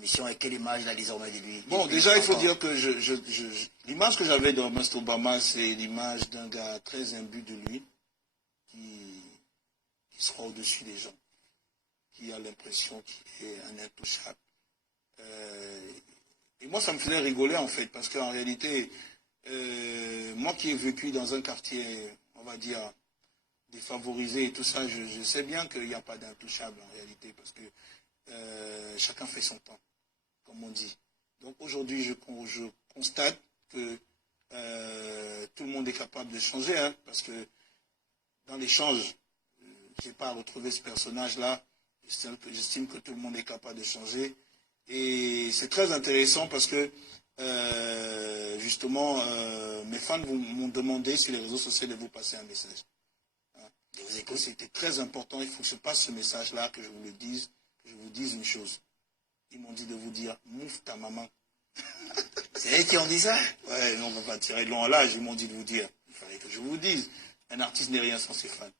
l'émission et quelle image il a désormais de lui? Bon, déjà, il faut dire que l'image que j'avais de Mr. Obama, c'est l'image d'un gars très imbu de lui, qui sera au-dessus des gens, qui a l'impression qu'il est un intouchable. Et moi, ça me faisait rigoler, en fait, parce qu'en réalité, moi qui ai vécu dans un quartier, on va dire, défavorisé et tout ça, je sais bien qu'il n'y a pas d'intouchable, en réalité, parce que chacun fait son temps, comme on dit. Donc aujourd'hui, je constate que tout le monde est capable de changer, hein, parce que dans l'échange, je n'ai pas retrouvé ce personnage-là. J'estime que tout le monde est capable de changer. Et c'est très intéressant parce que, justement, mes fans m'ont demandé sur les réseaux sociaux de vous passer un message. Hein. C'était très important. Il faut que je passe ce message-là, que je vous le dise, que je vous dise une chose. Ils m'ont dit de vous dire, mouffe ta maman. C'est eux qui ont dit ça? Ouais, on ne va pas tirer de long à l'âge. Ils m'ont dit de vous dire. Il fallait que je vous dise. Un artiste n'est rien sans ses fans.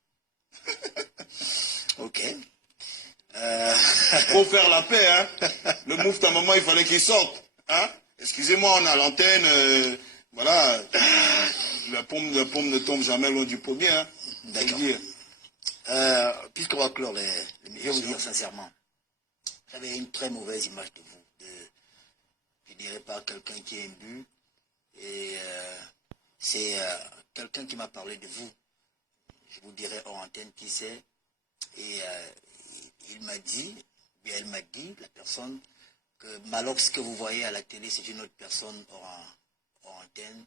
Ok. Pour faire la paix, hein. Le mouf ta maman, il fallait qu'il sorte. Hein. Excusez-moi, on a l'antenne. Voilà. La pomme ne tombe jamais loin du pommier. Hein. D'accord. Puisqu'on va clore je vais vous dire sincèrement, j'avais une très mauvaise image de vous. Je ne dirais pas quelqu'un qui est imbu. Et c'est quelqu'un qui m'a parlé de vous. Je vous dirai hors antenne qui c'est. Et il m'a dit, bien elle m'a dit, la personne, que Malox que vous voyez à la télé, c'est une autre personne hors antenne.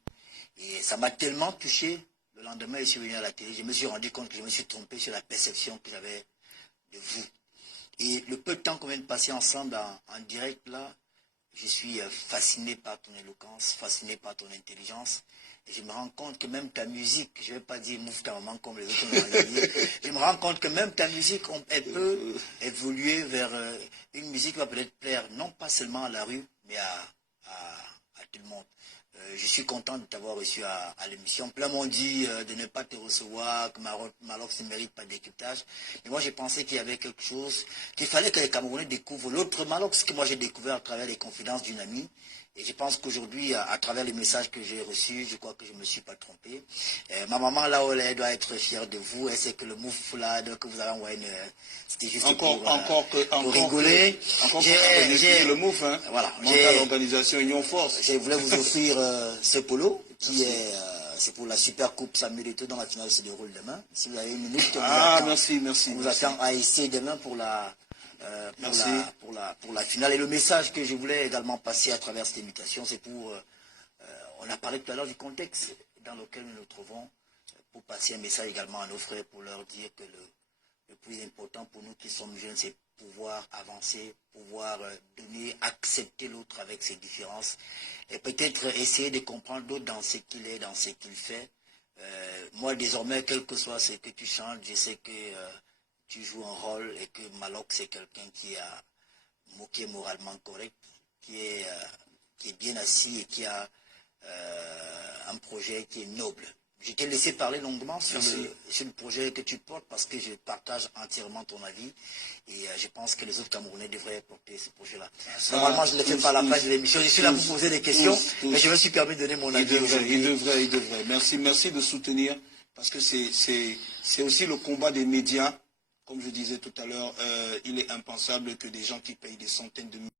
Et ça m'a tellement touché. Le lendemain, je suis venu à la télé, je me suis rendu compte que je me suis trompé sur la perception que j'avais de vous. Et le peu de temps qu'on vient de passer ensemble en direct là, je suis fasciné par ton éloquence, fasciné par ton intelligence. Et je me rends compte que même ta musique, je ne vais pas dire mouffe ta maman comme les autres m'ont dit, je me rends compte que même ta musique, elle peut évoluer vers une musique qui va peut-être plaire non pas seulement à la rue, mais à tout le monde. Je suis content de t'avoir reçu à l'émission. Plein m'ont dit de ne pas te recevoir, que Malox ne mérite pas d'équipage. Mais moi, j'ai pensé qu'il y avait quelque chose, qu'il fallait que les Camerounais découvrent l'autre Malox que moi j'ai découvert à travers les confidences d'une amie. Et je pense qu'aujourd'hui, à travers les messages que j'ai reçus, je crois que je ne me suis pas trompé. Ma maman, là où elle est, doit être fière de vous. Elle sait que le mouf là que vous avez envoyé, c'était juste pour rigoler. J'ai le mouf, hein. Voilà. L'organisation Union Force. Je voulais vous offrir ce polo qui est... c'est pour la Super Coupe Samuel Eto'o dont la finale se déroule demain. Si vous avez une minute, merci. On vous attend à ASC demain pour la finale. Et le message que je voulais également passer à travers cette invitation, c'est pour... on a parlé tout à l'heure du contexte dans lequel nous nous trouvons, pour passer un message également à nos frères, pour leur dire que le plus important pour nous qui sommes jeunes, c'est pouvoir avancer, pouvoir donner, accepter l'autre avec ses différences, et peut-être essayer de comprendre l'autre dans ce qu'il est, dans ce qu'il fait. Moi, désormais, quel que soit ce que tu chantes, je sais que tu joues un rôle et que Malox, c'est quelqu'un qui a moqué moralement correct, qui est bien assis et qui a un projet qui est noble. Je t'ai laissé parler longuement sur le projet que tu portes parce que je partage entièrement ton avis et je pense que les autres Camerounais devraient porter ce projet-là. Normalement, je ne le fais pas à la fin de l'émission. Je suis là pour poser des questions, mais je me suis permis de donner mon avis aujourd'hui. Il devrait. Merci de soutenir parce que c'est aussi le combat des médias. Comme je disais tout à l'heure, il est impensable que des gens qui payent des centaines de milliers